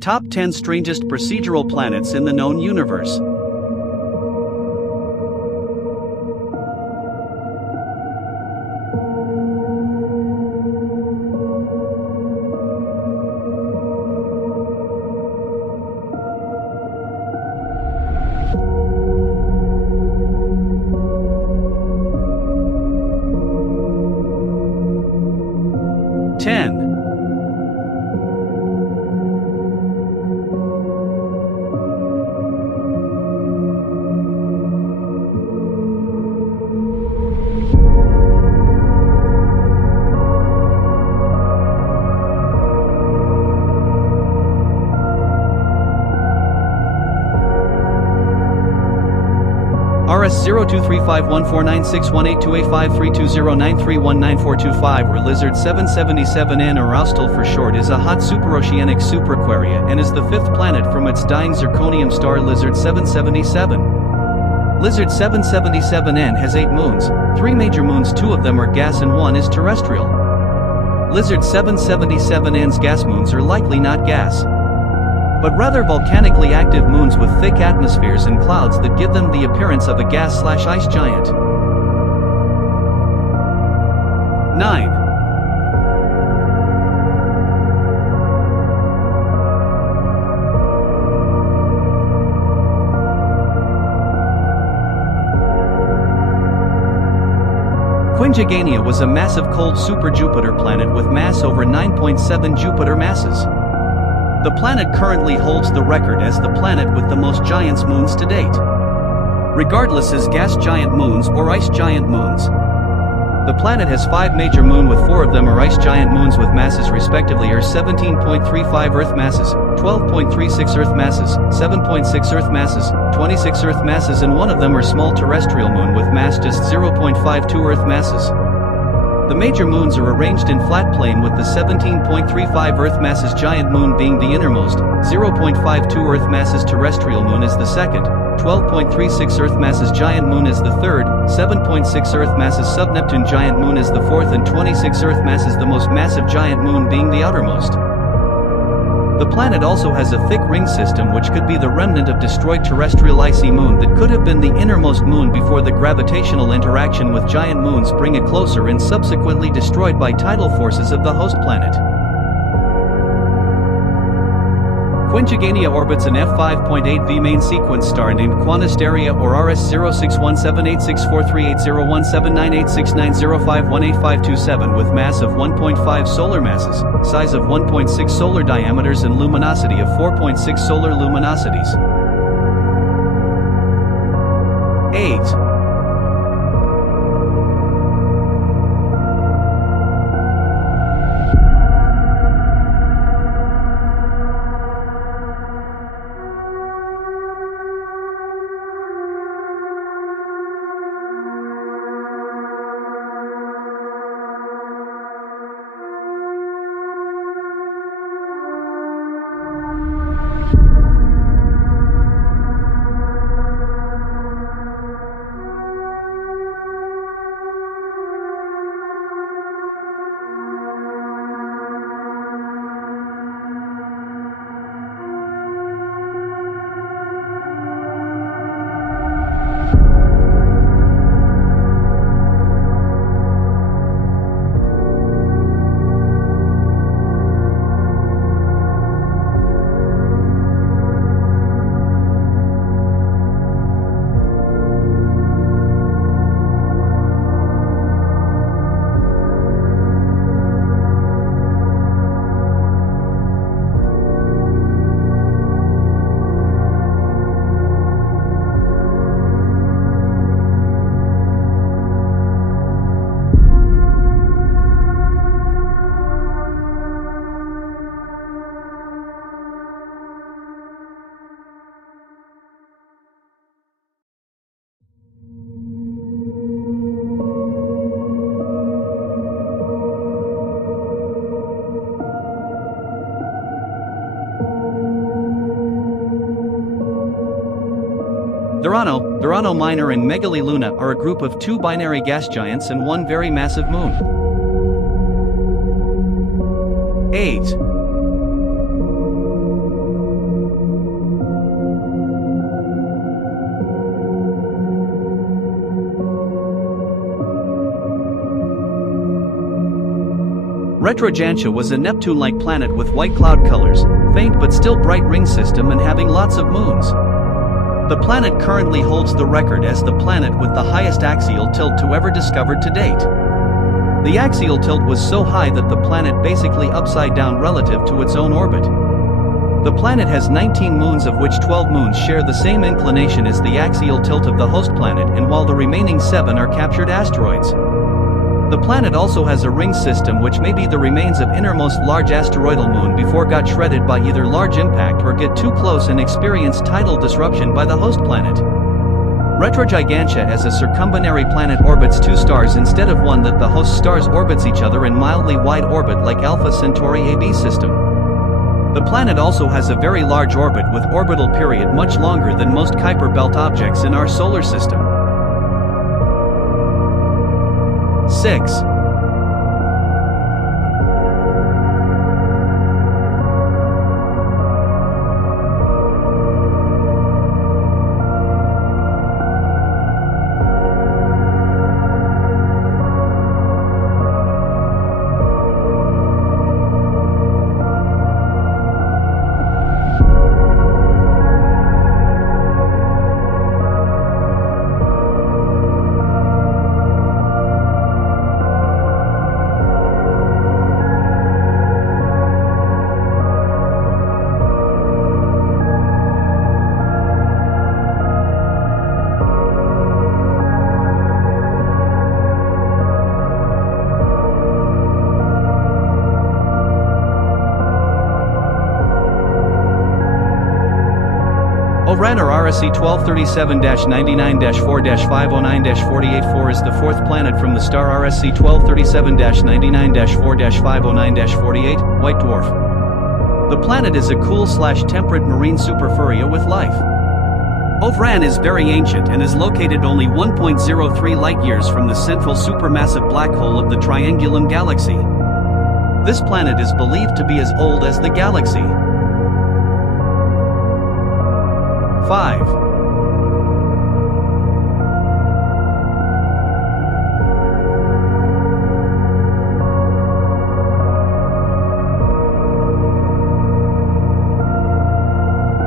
Top 10 strangest procedural planets in the known universe. RS-02351496182853209319319425 or Lizard 777N, or Austral for short, is a hot superoceanic supraquaria and is the fifth planet from its dying zirconium star Lizard 777. Lizard 777N has 8 moons, 3 major moons, 2 of them are gas and 1 is terrestrial. Lizard 777N's gas moons are likely not gas, but rather volcanically active moons with thick atmospheres and clouds that give them the appearance of a gas/ice giant. 9. Quingigania was a massive cold super-Jupiter planet with mass over 9.7 Jupiter masses. The planet currently holds the record as the planet with the most giant moons to date, regardless as gas giant moons or ice giant moons. The planet has 5 major moons, with 4 of them are ice giant moons with masses respectively are 17.35 Earth masses, 12.36 Earth masses, 7.6 Earth masses, 26 Earth masses, and 1 of them are small terrestrial moon with mass just 0.52 Earth masses. The major moons are arranged in flat plane, with the 17.35 Earth masses giant moon being the innermost, 0.52 Earth masses terrestrial moon is the second, 12.36 Earth masses giant moon is the third, 7.6 Earth masses sub-Neptune giant moon is the fourth, and 26 Earth masses the most massive giant moon being the outermost. The planet also has a thick ring system which could be the remnant of destroyed terrestrial icy moon that could have been the innermost moon before the gravitational interaction with giant moons bring it closer and subsequently destroyed by tidal forces of the host planet. Quingigania orbits an F5.8V main sequence star named Quantistaria, or RS-061786438017986905185227, with mass of 1.5 solar masses, size of 1.6 solar diameters, and luminosity of 4.6 solar luminosities. 8. Therano Minor and Megali Luna are a group of 2 binary gas giants and 1 very massive moon. 8. Retrogiantia was a Neptune-like planet with white cloud colors, faint but still bright ring system and having lots of moons. The planet currently holds the record as the planet with the highest axial tilt to ever discovered to date. The axial tilt was so high that the planet basically upside down relative to its own orbit. The planet has 19 moons, of which 12 moons share the same inclination as the axial tilt of the host planet, and while the remaining 7 are captured asteroids. The planet also has a ring system which may be the remains of innermost large asteroidal moon before got shredded by either large impact or get too close and experience tidal disruption by the host planet. Retrogigantia as a circumbinary planet orbits 2 stars instead of 1 that the host stars orbits each other in mildly wide orbit like Alpha Centauri AB system. The planet also has a very large orbit with orbital period much longer than most Kuiper belt objects in our solar system. 6. Overan or RSC 1237-99-4-509-484 is the 4th planet from the star RSC 1237-99-4-509-48, white dwarf. The planet is a cool/temperate marine superfuria with life. Overan is very ancient and is located only 1.03 light-years from the central supermassive black hole of the Triangulum galaxy. This planet is believed to be as old as the galaxy. 5.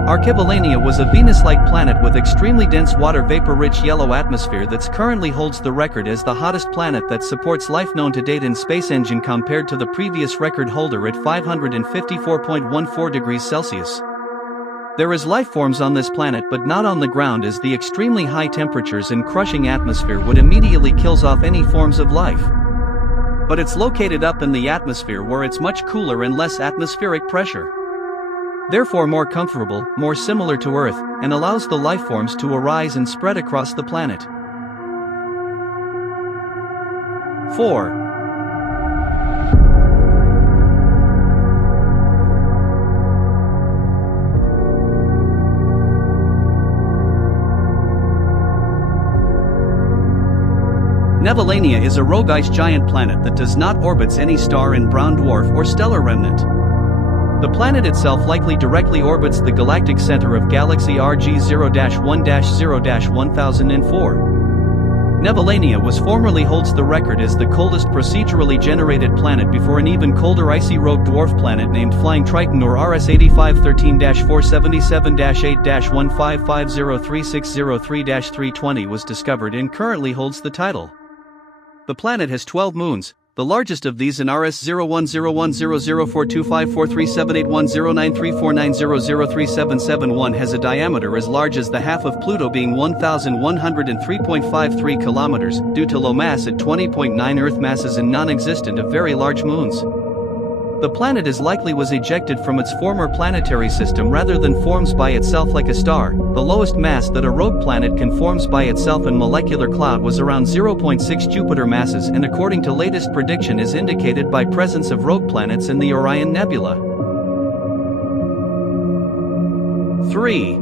Arkivilania was a Venus-like planet with extremely dense water vapor-rich yellow atmosphere that currently holds the record as the hottest planet that supports life known to date in space engine compared to the previous record holder at 554.14 degrees Celsius. There is life forms on this planet but not on the ground, as the extremely high temperatures and crushing atmosphere would immediately kills off any forms of life. But it's located up in the atmosphere where it's much cooler and less atmospheric pressure. Therefore more comfortable, more similar to Earth, and allows the life forms to arise and spread across the planet. 4. Nevolania is a rogue ice giant planet that does not orbit any star in brown dwarf or stellar remnant. The planet itself likely directly orbits the galactic center of galaxy RG 0-1-0-1004. Nevolania formerly holds the record as the coldest procedurally generated planet before an even colder icy rogue dwarf planet named Flying Triton or RS 8513-477-8-155036003-320 was discovered and currently holds the title. The planet has 12 moons, the largest of these in RS 01010042543781093490037771 has a diameter as large as the half of Pluto, being 1103.53 kilometers, due to low mass at 20.9 Earth masses and non-existent of very large moons. The planet likely was ejected from its former planetary system rather than forms by itself like a star. The lowest mass that a rogue planet can forms by itself in molecular cloud was around 0.6 Jupiter masses, and according to latest prediction is indicated by presence of rogue planets in the Orion Nebula. 3.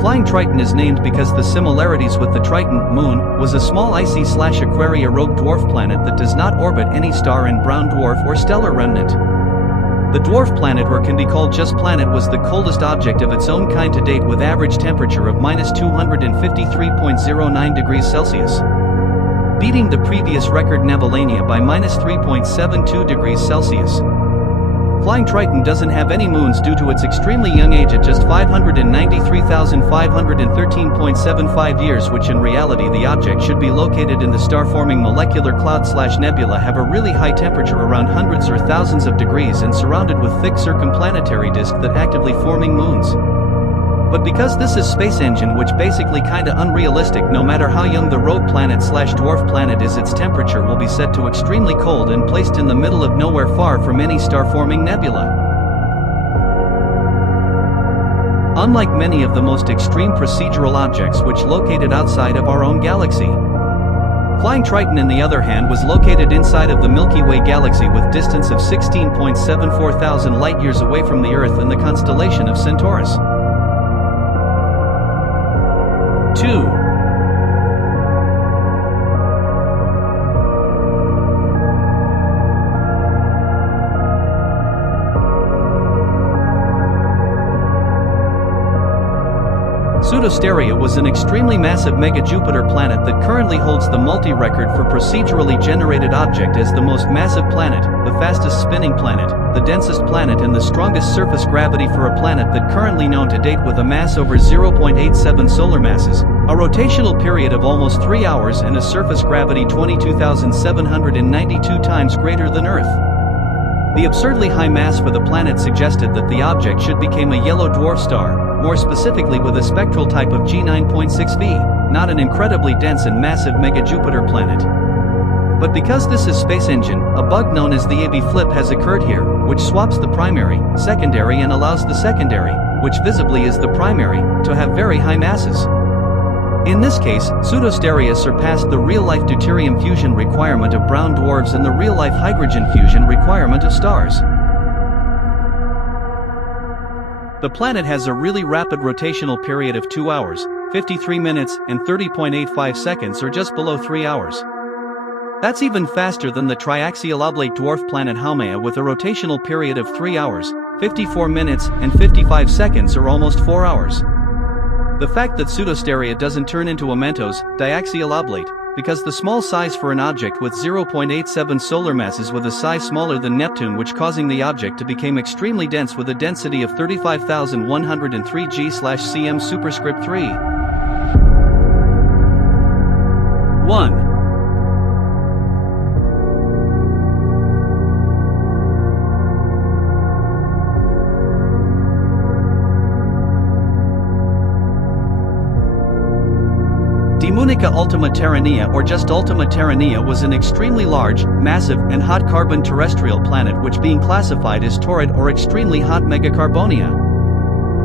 Flying Triton is named because the similarities with the Triton moon was a small icy/Aquaria rogue dwarf planet that does not orbit any star in brown dwarf or stellar remnant. The dwarf planet, or can be called just planet, was the coldest object of its own kind to date, with average temperature of -253.09 degrees Celsius, beating the previous record Nevolania by -3.72 degrees Celsius. Flying Triton doesn't have any moons due to its extremely young age at just 593,513.75 years, which in reality the object should be located in the star-forming molecular cloud/nebula, have a really high temperature around hundreds or thousands of degrees, and surrounded with thick circumplanetary disk that actively forming moons. But because this is space engine, which basically kinda unrealistic, no matter how young the rogue planet/dwarf planet is, its temperature will be set to extremely cold and placed in the middle of nowhere, far from any star-forming nebula. Unlike many of the most extreme procedural objects which located outside of our own galaxy, Flying Triton, on the other hand, was located inside of the Milky Way galaxy, with distance of 16.74 thousand light-years away from the Earth in the constellation of Centaurus. 2. Pseudostaria was an extremely massive mega-Jupiter planet that currently holds the multi-record for procedurally generated object as the most massive planet, the fastest spinning planet, the densest planet, and the strongest surface gravity for a planet that currently known to date, with a mass over 0.87 solar masses, a rotational period of almost 3 hours, and a surface gravity 22,792 times greater than Earth. The absurdly high mass for the planet suggested that the object should become a yellow dwarf star, more specifically with a spectral type of G9.6b, not an incredibly dense and massive mega-Jupiter planet. But because this is space engine, a bug known as the AB flip has occurred here, which swaps the primary, secondary, and allows the secondary, which visibly is the primary, to have very high masses. In this case, Pseudostaria surpassed the real-life deuterium fusion requirement of brown dwarfs and the real-life hydrogen fusion requirement of stars. The planet has a really rapid rotational period of 2 hours, 53 minutes, and 30.85 seconds, or just below 3 hours. That's even faster than the triaxial oblate dwarf planet Haumea, with a rotational period of 3 hours, 54 minutes, and 55 seconds, or almost 4 hours. The fact that Pseudostaria doesn't turn into a Mentos, diaxial oblate, because the small size for an object with 0.87 solar masses, with a size smaller than Neptune, which causing the object to become extremely dense with a density of 35,103 G/cm superscript 3. 1. Demunica Ultima Terrania, or just Ultima Terrania, was an extremely large, massive, and hot carbon terrestrial planet, which being classified as torrid or extremely hot megacarbonia.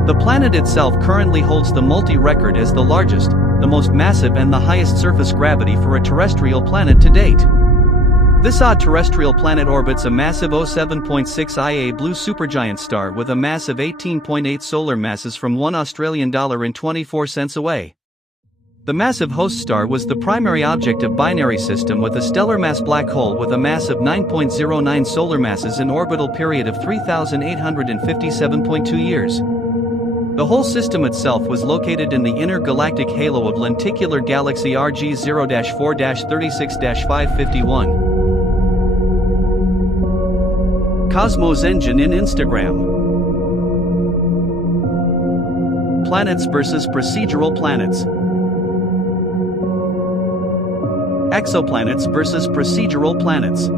The planet itself currently holds the multi-record as the largest, the most massive, and the highest surface gravity for a terrestrial planet to date. This odd terrestrial planet orbits a massive 07.6 Ia blue supergiant star with a mass of 18.8 solar masses from $1.24 away. The massive host star was the primary object of binary system, with a stellar mass black hole with a mass of 9.09 solar masses and orbital period of 3,857.2 years. The whole system itself was located in the inner galactic halo of lenticular galaxy RG0-4-36-551. Cosmos Engine in Instagram. Planets versus procedural planets. Exoplanets versus procedural planets.